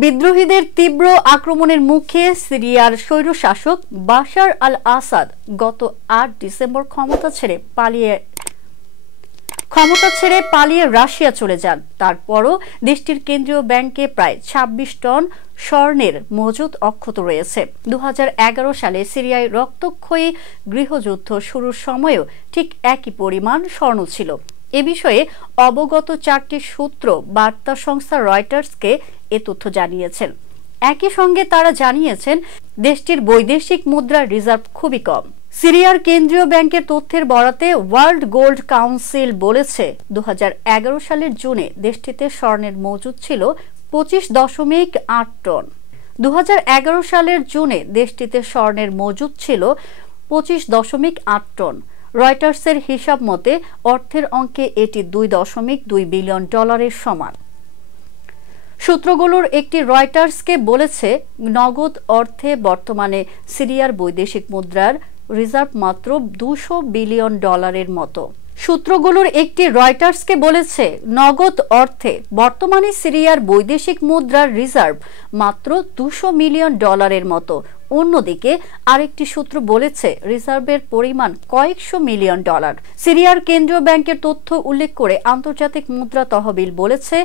বিদ্রোহীদের তীব্র আক্রমণের মুখে সিরিয়ার স্বৈরশাসক বাশার আল আসাদ গত ৮ ডিসেম্বর ক্ষমতা ছেড়ে পালিয়ে রাশিয়া চলে যান। তারপরও দেশটির কেন্দ্রীয় ব্যাংকে প্রায় ২৬ টন স্বর্ণের মজুদ অক্ষত রয়েছে। ২০১১ সালে সিরিয়ায় রক্তক্ষয়ী গৃহযুদ্ধ শুরুর সময়ও ঠিক একই পরিমাণ স্বর্ণ ছিল। এ বিষয়ে অবগত ৪টি সূত্র বার্তা সংস্থা রয়টার্সকে এ তথ্য জানিয়েছেন। একই সঙ্গে তারা জানিয়েছেন দেশটির বৈদেশিক মুদ্রার রিজার্ভ খুবই কম। সিরিয়ার কেন্দ্রীয় ব্যাংকের তথ্যের বরাতে ওয়ার্ল্ড গোল্ড কাউন্সিল বলেছে ২০১১ সালের জুনে দেশটিতে স্বর্ণের মজুদ ছিল ২৫.৮ টন। ২০১১ সালের জুনে দেশটিতে স্বর্ণের মজুদ ছিল ২৫.৮ টন। রয়টার্সের হিসাব মতে অর্থের অঙ্কে এটি $২.২ বিলিয়ন সমান। সূত্রগুলোর একটি রয়টার্সকে বলেছে নগদ অর্থে বর্তমানে সিরিয়ার বৈদেশিক মুদ্রার রিজার্ভ মাত্র $২০০ বিলিয়ন মতো। সূত্রগুলোর একটি রয়টার্সকে বলেছে নগদ অর্থে বর্তমানে সিরিয়ার বৈদেশিক মুদ্রার রিজার্ভ মাত্র $২০০ মিলিয়ন মতো। অন্যদিকে আরেকটি সূত্র বলেছে রিজার্ভের পরিমাণ কয়েকশো মিলিয়ন ডলার। সিরিয়ার কেন্দ্রীয় ব্যাংকের তথ্য উল্লেখ করে আন্তর্জাতিক মুদ্রা তহবিল বলেছে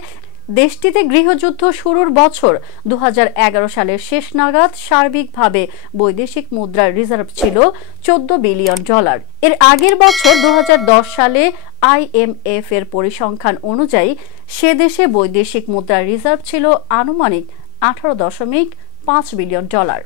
দেশটিতে গৃহযুদ্ধ শুরুর বছর ২০১১ সালের শেষ নাগাদ সার্বিকভাবে বৈদেশিক মুদ্রার রিজার্ভ ছিল $১৪ বিলিয়ন। এর আগের বছর ২০১০ সালে IMF এর পরিসংখ্যান অনুযায়ী সে দেশে বৈদেশিক মুদ্রার রিজার্ভ ছিল আনুমানিক $১৮.৫ বিলিয়ন।